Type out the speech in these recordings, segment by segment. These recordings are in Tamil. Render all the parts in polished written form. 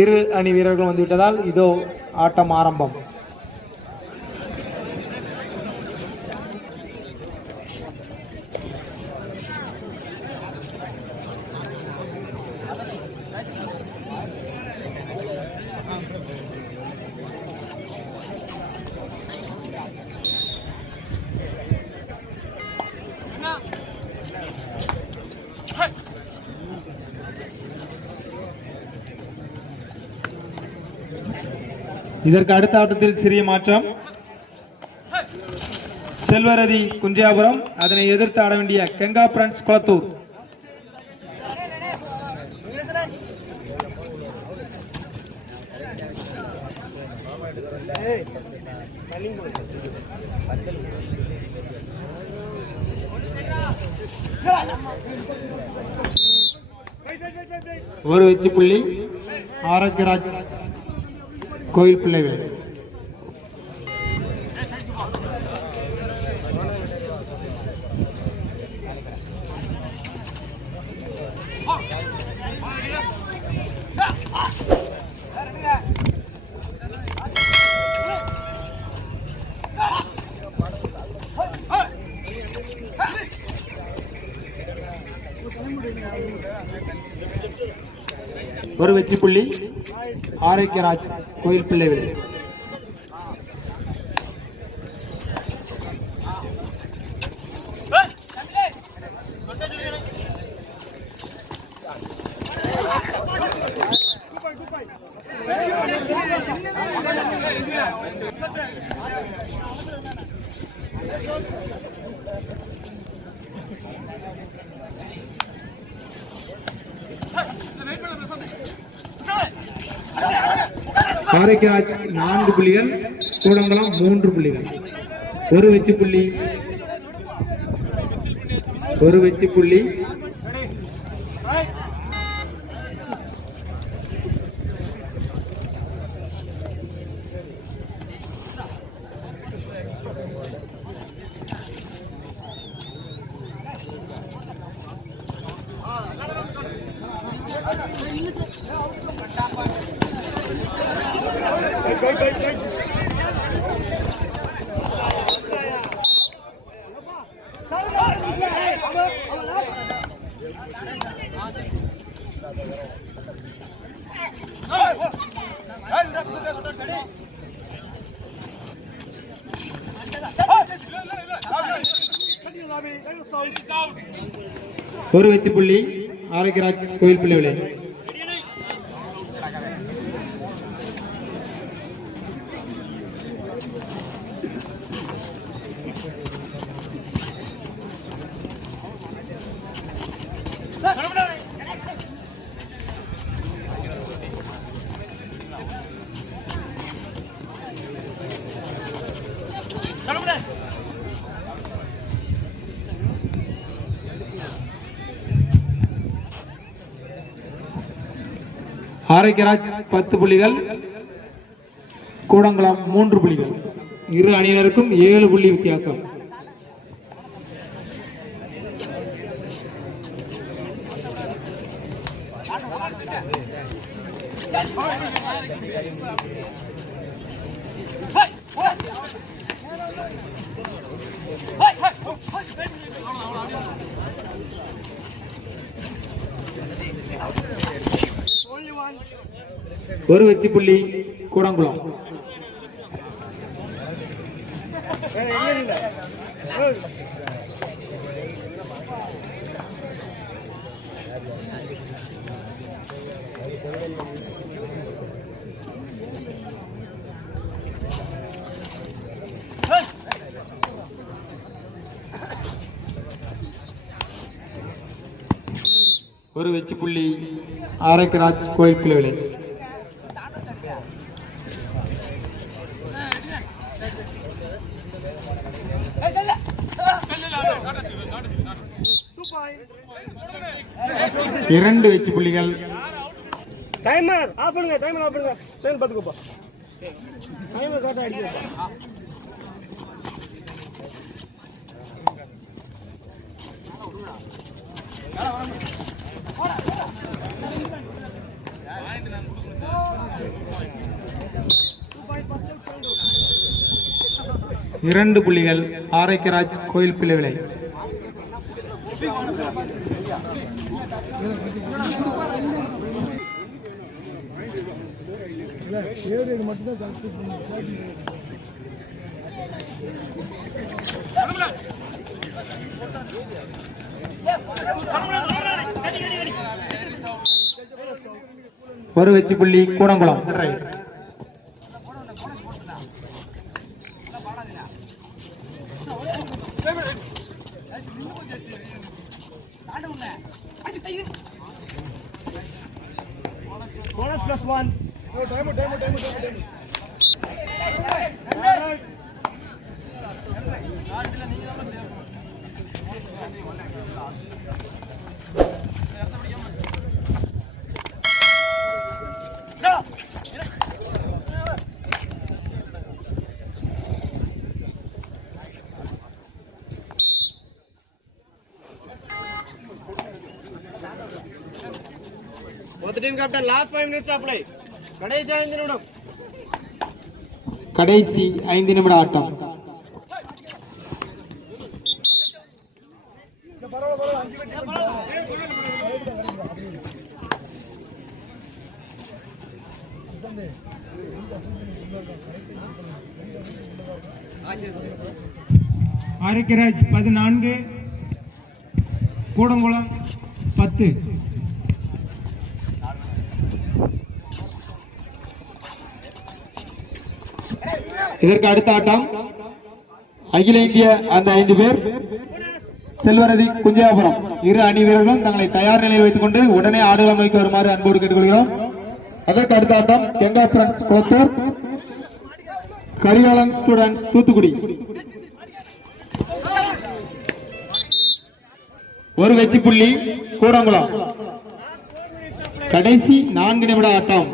இரு அணி வீரர்கள் வந்துவிட்டதால் இதோ ஆட்டம் ஆரம்பம். இதற்கு அடுத்த ஆட்டத்தில் சிறிய மாற்றம். செல்வரதி குஞ்சியாபுரம், அதனை எதிர்த்து ஆட வேண்டிய கெங்கா பிரான்ஸ் குளத்தூர். ஒரு வெற்றி புள்ளி ஆரோக்கியராஜ் கோயில் பிள்ளைகள். ஒரு வெற்றி புள்ளி ஆரோக்கியராஜ் கோயில் பிள்ளைகள். ஆரோக்கியராஜ் 4 புள்ளிகள், கூடங்குளம் 3 புள்ளிகள். ஒரு வெற்றி புள்ளி ஒரு வெற்றி புள்ளி ஆரோக்கியராஜ் கோயில் பிள்ளைகளே. ஆரோக்கியராஜ் 10 புள்ளிகள், கூடங்குளம் 3 புள்ளிகள். இரு அணியினருக்கும் 7 புள்ளி வித்தியாசம். ஒரு வெற்றி புள்ளி கூடங்குளம். ஒரு வெற்றி புள்ளி ஆரோக்கியராஜ் கோயில் பிள்ளைகளே. இரண்டு வெற்றி புள்ளிகள். டைமர் ஆஃப் பண்ணுங்க, டைமர் ஆஃப் பண்ணுங்க. செகண்ட் பாத்துக்கோப்பா. டைமர் கரெக்ட்டா அடிச்சு. போடா. இரண்டு புள்ளிகள் ஆரோக்கியராஜ் கோயில் பிள்ளைவிளை. ஒரு வெற்றி புள்ளி Kudankulam. Bonus plus one. No, time. Both team captain last 5 minutes apply. கடைசி 5 நிமிடம். கடைசி 5 நிமிட ஆட்டம். ஆரோக்கியராஜ் 14, கூடங்குளம் 10. இதற்கு அடுத்த ஆட்டம் அகில இந்திய அந்த 5 பேர் செல்வரதி குஞ்சியாபுரம் இரு அணி வீரர்களும் தங்களை தயார் நிலையில் வைத்துக் கொண்டு உடனே ஆடுகளம் வைக்க வருமாறு அன்போடு கேட்டுக்கொள்கிறோம். அதற்கு அடுத்த ஆட்டம் கெங்கா பிரான்ஸ் கோத்தூர் கரிகாலன் ஸ்டூடெண்ட்ஸ் தூத்துக்குடி. ஒரு வெற்றி புள்ளி கூடங்குளம். கடைசி 4 நிமிட ஆட்டம்.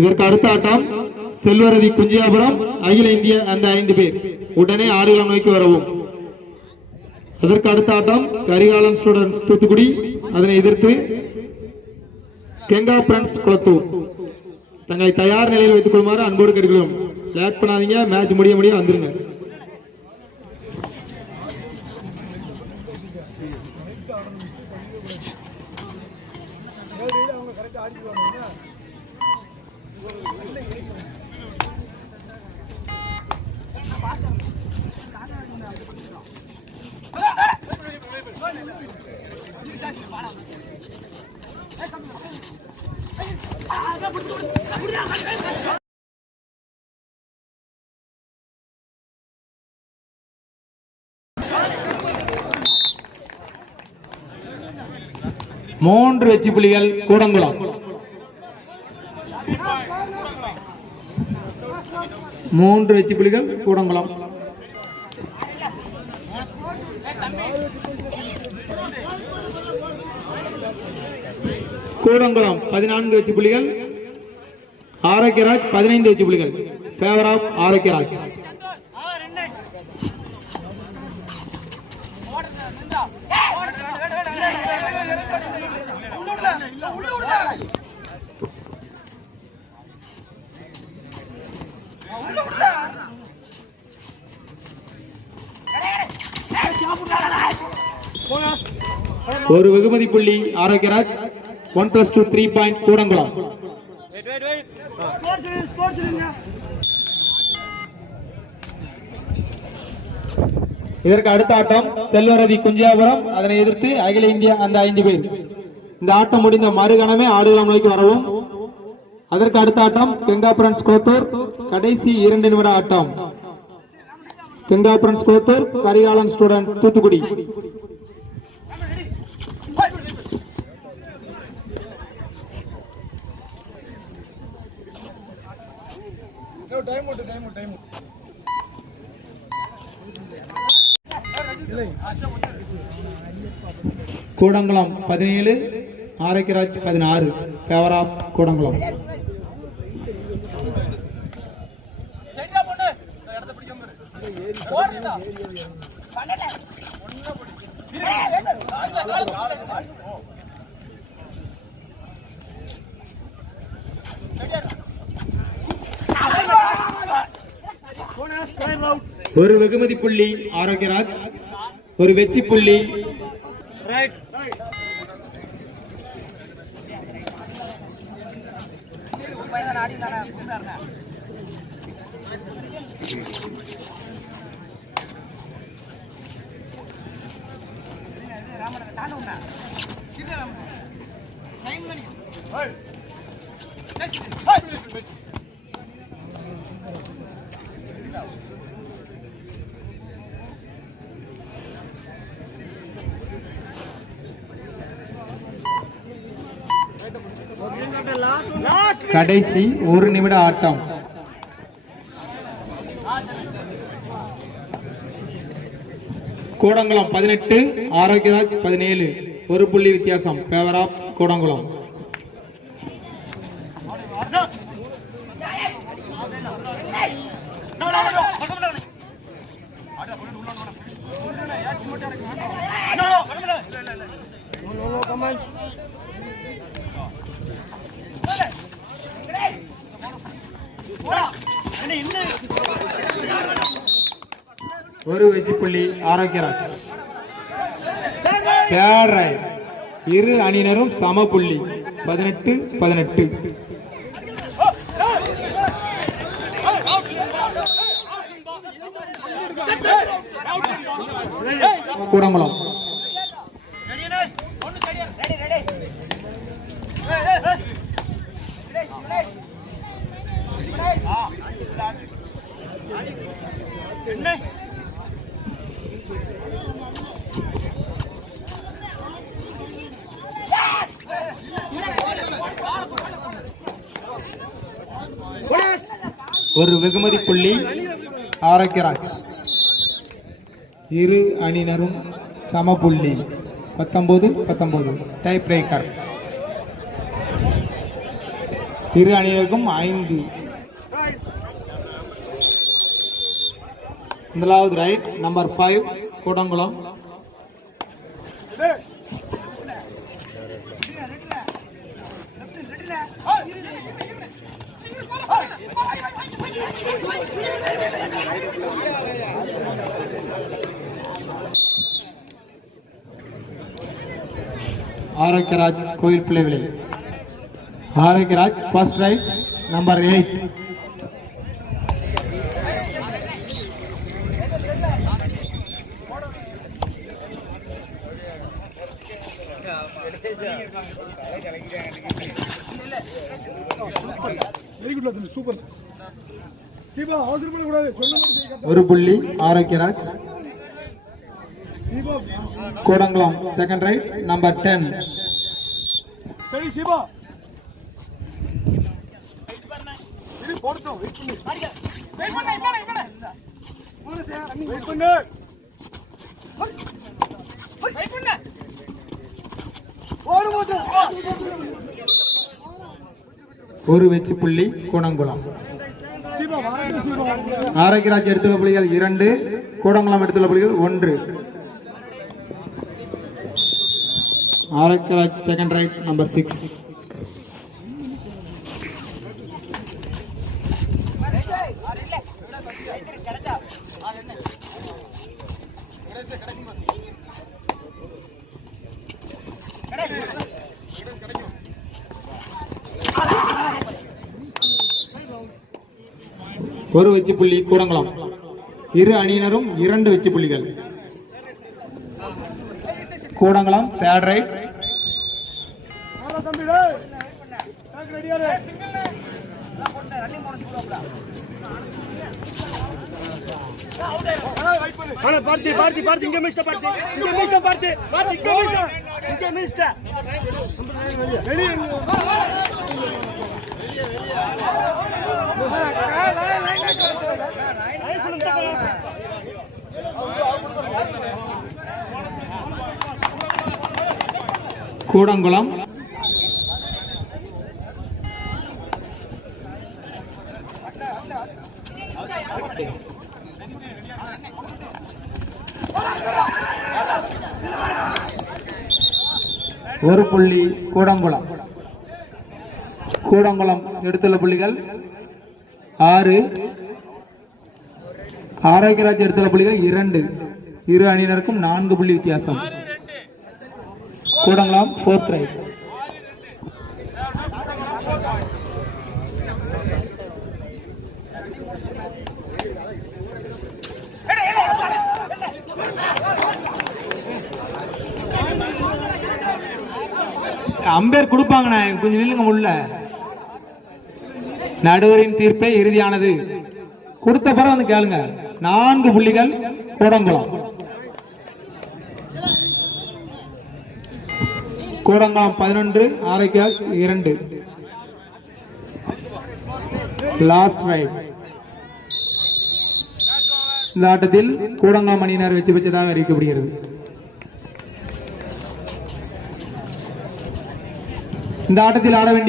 இதற்கு அடுத்த ஆட்டம் செல்வரதி குஞ்சியாபுரம் அகில இந்திய அந்த 5 பேர் உடனே ஆடுகளம் நோக்கி வரவும். அதற்கு அடுத்த ஆட்டம் கரிகாலன் ஸ்டூடெண்ட்ஸ் தூத்துக்குடி, அதனை எதிர்த்து கெங்கா பிரான்ஸ் குளத்தூர். தங்களை தயார் நிலையில் வைத்துக் கொள்ளுமாறு அன்போடு கேட்கிறோம். லேட் பண்ணாதீங்க, மேட்ச் முடிய வந்துருங்க. மூன்று வெற்றி புள்ளிகள் கூடங்குளம். 3 வெற்றி புள்ளிகள் கூடங்குளம். கூடங்குளம் 14 வெற்றி புள்ளிகள், ஆரோக்கியராஜ் 15 வெற்றி புள்ளிகள். Favour of Arokiyaraj. ஒரு வெகுமதி புள்ளி ஆரோக்கியராஜ். 1+2 3 பாயிண்ட் கூடங்குளம். இதற்கு அடுத்த ஆட்டம் செல்வரதி குஞ்சியாபுரம், அதனை எதிர்த்து அகில இந்திய அந்த 5 பேர். இந்த ஆட்டம் முடிந்த மறுகணமே ஆடுகளம் நோக்கி வரவும். அதற்கு அடுத்த ஆட்டம் கெங்கா பிரான்ஸ் கோத்தூர், கடைசி 2 நிமிட ஆட்டம். Kenga Frans Kothur Karikalan student Thoothukudi. Koodankulam 17, Arokiyaraj 16. Favour of Koodankulam. ஒரு வெகுமதி புள்ளி ஆரோக்கியராஜ், ஒரு வெற்றி புள்ளி ரைட் கடைசி 1 நிமிட ஆட்டம். கூடங்குளம் 18, ஆரோக்கியராஜ் 17. ஒரு புள்ளி வித்தியாசம் ஃபேவர் ஆஃப் கூடங்குளம். ஒரு வெற்றி புள்ளி ஆரோக்கியராஜ். இரு அணியினரும் சம புள்ளி 18-18. கூடங்குளம் ஒரு வெகுமதி புள்ளி ஆரோக்கியராஜ். இரு அணியினரும் சம புள்ளி 19-19. Tie breaker. இரு அணியினருக்கும் 5. முதலாவது ரைட் நம்பர் 5 கூடங்குளம். ஆரோக்கியராஜ் கோயில் Pillaivilai. Arokiyaraj first right number 8. ஒரு புள்ளி Arokiyaraj. Koodankulam second right number 10. சரி சிவா ஒரு வெற்றி புள்ளி கூடங்குளம். ஆரோக்கியராஜ் எடுத்துள்ள புள்ளிகள் 2, கூடங்குளம் எடுத்துள்ள புள்ளிகள் 1. Arokiyaraj second right number 6. ஒரு வெற்றி புள்ளி கூடங்குளம். இரு அணியினரும் 2 வெற்றி புள்ளிகள். Koodankulam third right. பார்த்தி இங்க மிஸ்டர் பார்த்தி கூடங்குளம் ஒரு புள்ளி கூடங்குளம். கூடங்குளம் எடுத்துள்ள புள்ளிகள் 6, ஆரோக்கியராஜ் எடுத்துள்ள புள்ளிகள் 2. இரு அணியினருக்கும் 4 புள்ளி வித்தியாசம். Kudankulam 4th right. அம்பேர் கொடுப்பாங்கண்ணா, கொஞ்சம் நில்லுங்க. உள்ள நடுவரின் தீர்ப்பே இறுதியானது. கொடுத்த பிறகு வந்து கேளுங்க. 4 புள்ளிகள் கூடங்குளம். கூடங்குளம் 11, ஆரோக்கியால் 2. Last right. இந்த ஆட்டத்தில் கூடங்குளம் அணியினர் வெற்றி பெற்றதாக அறிவிக்கப்படுகிறது. இந்த ஆட்டத்தில் ஆட வேண்டிய